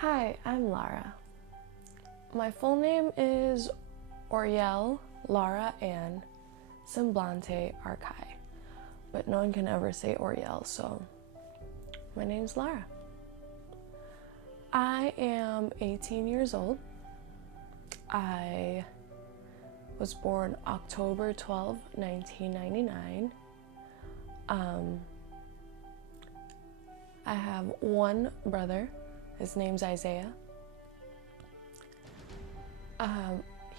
Hi, I'm Lara. My full name is Oriel Lara Ann Semblante Arcay, but no one can ever say Oriel, so my name's Lara. I am 18 years old. I was born October 12, 1999. I have one brother. His name's Isaiah.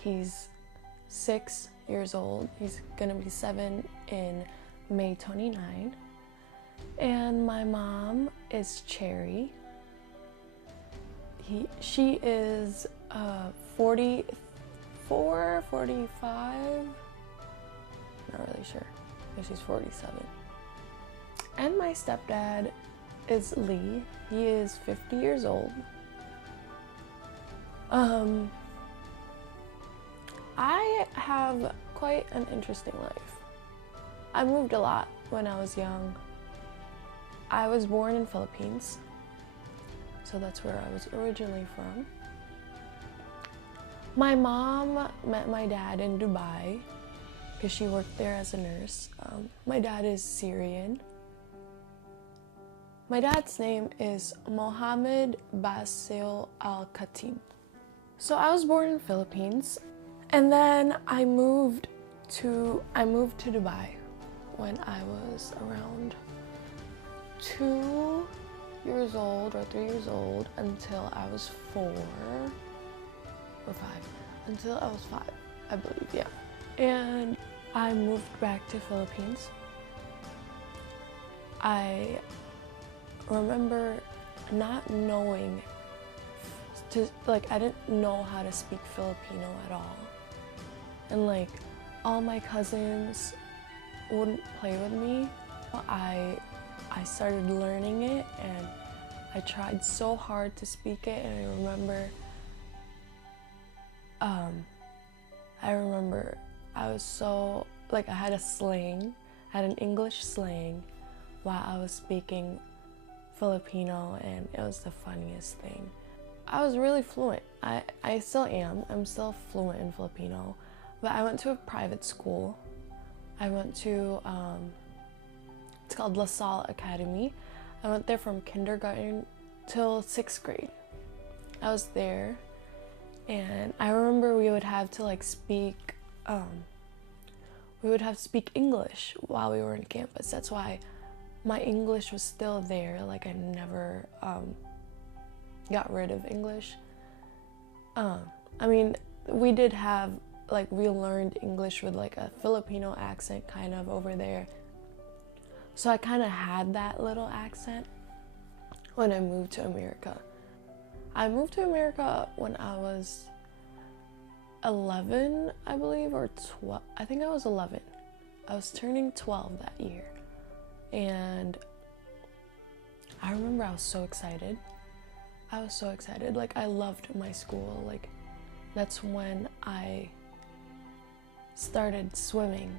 He's 6 years old. He's gonna be 7 in May 29. And my mom is Cherry. She is 44, 45. Not really sure. I think she's 47. And my stepdad is Lee. He is 50 years old. I have quite an interesting life. I moved a lot when I was young. I was born in Philippines, so that's where I was originally from. My mom met my dad in Dubai because she worked there as a nurse. My dad is Syrian. My dad's name is Mohammed Basil Al-Khatib. So I was born in Philippines, and then I moved to Dubai when I was around 2 years old or 3 years old until I was 4 or 5. Until I was 5, I believe, yeah. And I moved back to Philippines. I remember not knowing I didn't know how to speak Filipino at all. And all my cousins wouldn't play with me. I started learning it and I tried so hard to speak it, and I remember I was so I had a slang, I had an English slang while I was speaking Filipino, and it was the funniest thing. I was really fluent. I still am. I'm still fluent in Filipino, but I went to a private school. I went to, it's called La Salle Academy. I went there from kindergarten till 6th grade. I was there, and I remember we would have to speak English while we were on campus. That's why my English was still there. I never got rid of English. We did have we learned English with a Filipino accent kind of over there. So I kind of had that little accent when I moved to America. I moved to America when I was 11, I believe, or 12. I think I was 11. I was turning 12 that year. And I remember I was so excited. I was so excited. I loved my school. That's when I started swimming.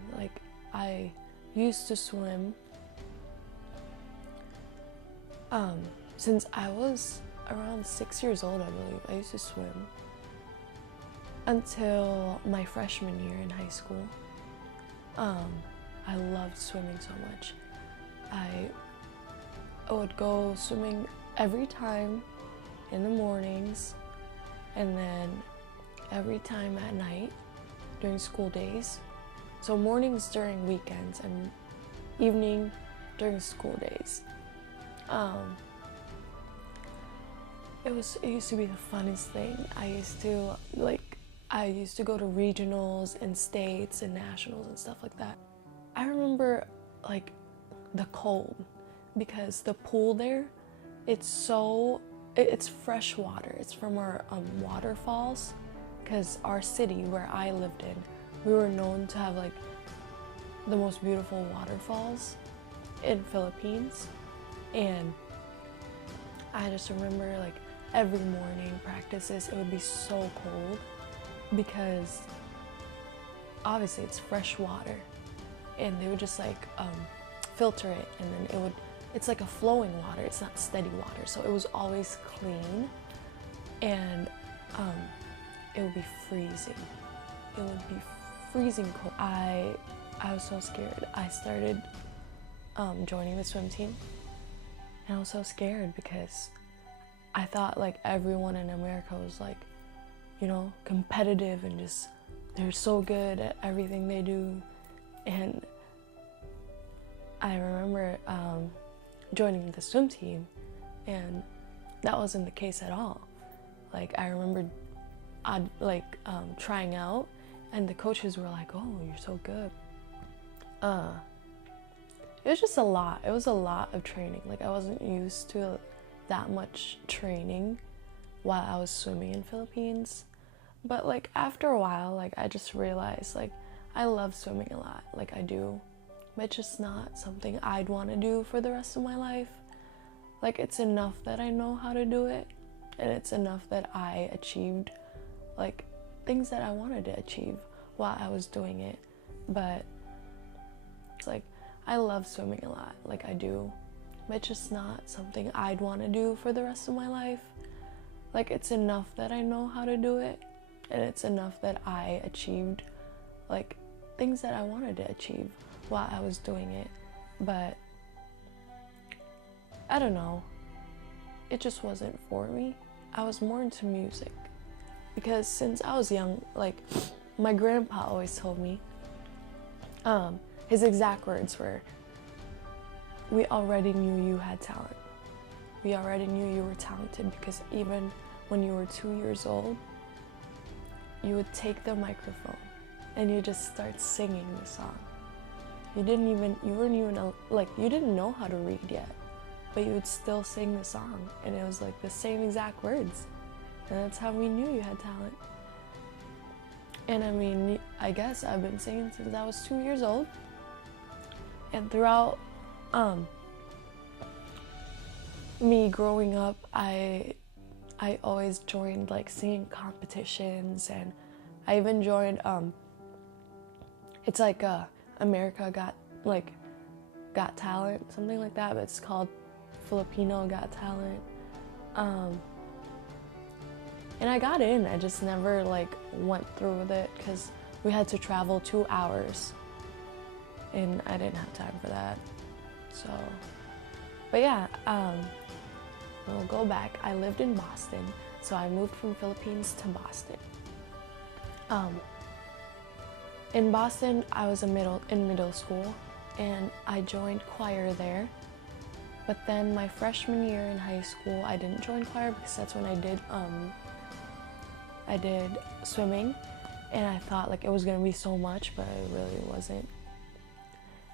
I used to swim since I was around 6 years old, I believe. I used to swim until my freshman year in high school. I loved swimming so much. I would go swimming every time in the mornings, and then every time at night during school days. So mornings during weekends and evening during school days. It used to be the funnest thing. I used to go to regionals and states and nationals and stuff like that. I remember the cold, because the pool there, it's fresh water. It's from our waterfalls, because our city where I lived in, we were known to have the most beautiful waterfalls in Philippines. And I just remember every morning practices, it would be so cold because obviously it's fresh water, and they would just filter it, and then it's like a flowing water. It's not steady water, so it was always clean. and it would be freezing. It would be freezing cold. I was so scared. I started joining the swim team, and I was so scared because I thought like everyone in America was like, you know, competitive and just they're so good at everything they do. And I remember joining the swim team, and that wasn't the case at all. Like I remember trying out, and the coaches were like, "Oh, you're so good." It was just a lot. It was a lot of training. Like I wasn't used to that much training while I was swimming in Philippines. But like after a while, like I just realized like I love swimming a lot. Like I do. But it's just not something I'd want to do for the rest of my life. Like it's enough that I know how to do it, and it's enough that I achieved like things that I wanted to achieve while I was doing it. But it's like I love swimming a lot, like I do, but it's just not something I'd want to do for the rest of my life. Like it's enough that I know how to do it, and it's enough that I achieved like things that I wanted to achieve while I was doing it. But I don't know, it just wasn't for me. I was more into music because since I was young, like my grandpa always told me, his exact words were, "We already knew you had talent. We already knew you were talented because even when you were 2 years old, you would take the microphone and you just start singing the song. You didn't know how to read yet, but you would still sing the song, and it was like the same exact words. And that's how we knew you had talent." And I mean, I guess I've been singing since I was 2 years old. And throughout me growing up, I always joined like singing competitions, and I even joined it's like America Got Talent, something like that, but it's called Filipino Got Talent. And I got in. I just never like went through with it because we had to travel 2 hours, and I didn't have time for that. So, but yeah, we'll go back. I lived in Boston, so I moved from Philippines to Boston. In Boston, I was in middle school, and I joined choir there. But then my freshman year in high school, I didn't join choir because that's when I did swimming, and I thought like it was gonna be so much, but it really wasn't.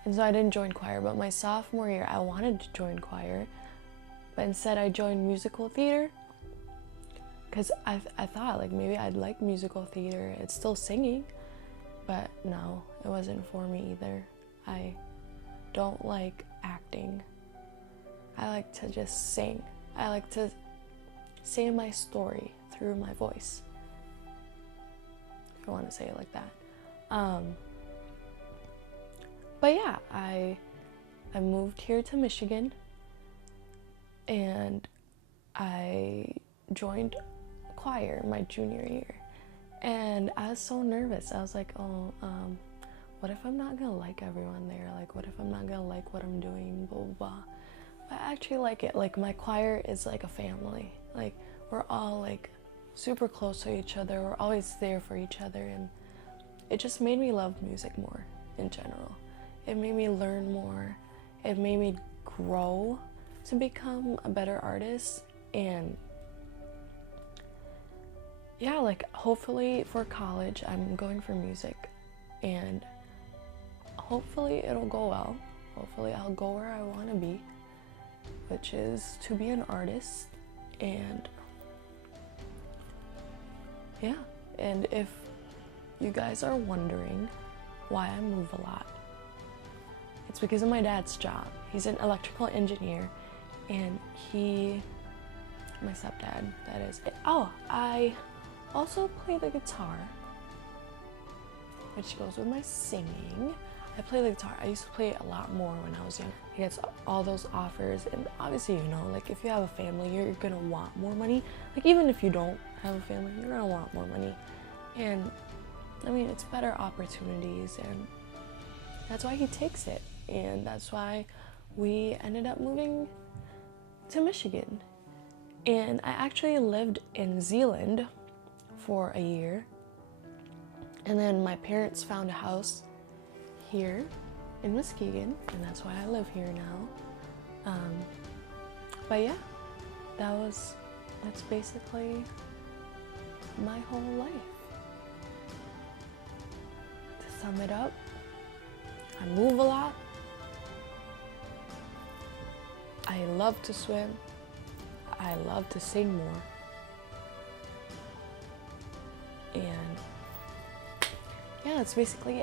And so I didn't join choir. But my sophomore year, I wanted to join choir, but instead I joined musical theater because I thought like maybe I'd like musical theater. It's still singing, but no, it wasn't for me either. I don't like acting. I like to just sing. I like to say my story through my voice, if I want to say it like that. But yeah, I moved here to Michigan, and I joined choir my junior year, and I was so nervous. I was like, oh, what if I'm not gonna like everyone there? Like, what if I'm not gonna like what I'm doing, blah, blah, blah. But I actually like it. Like, my choir is like a family. Like, we're all like super close to each other. We're always there for each other, and it just made me love music more in general. It made me learn more. It made me grow to become a better artist. And yeah, like hopefully for college, I'm going for music, and hopefully it'll go well. Hopefully I'll go where I want to be, which is to be an artist. And yeah, and if you guys are wondering why I move a lot, it's because of my dad's job. He's an electrical engineer, and my stepdad, that is. Oh, I also play the guitar, which goes with my singing. I play the guitar. I used to play it a lot more when I was young. I get all those offers, and obviously, you know, like if you have a family, you're gonna want more money. Like even if you don't have a family, you're gonna want more money. And I mean, it's better opportunities, and that's why he takes it. And that's why we ended up moving to Michigan. And I actually lived in Zealand for a year. And then my parents found a house here in Muskegon, and that's why I live here now. But yeah, that's basically my whole life. To sum it up, I move a lot. I love to swim. I love to sing more. And yeah, that's basically it.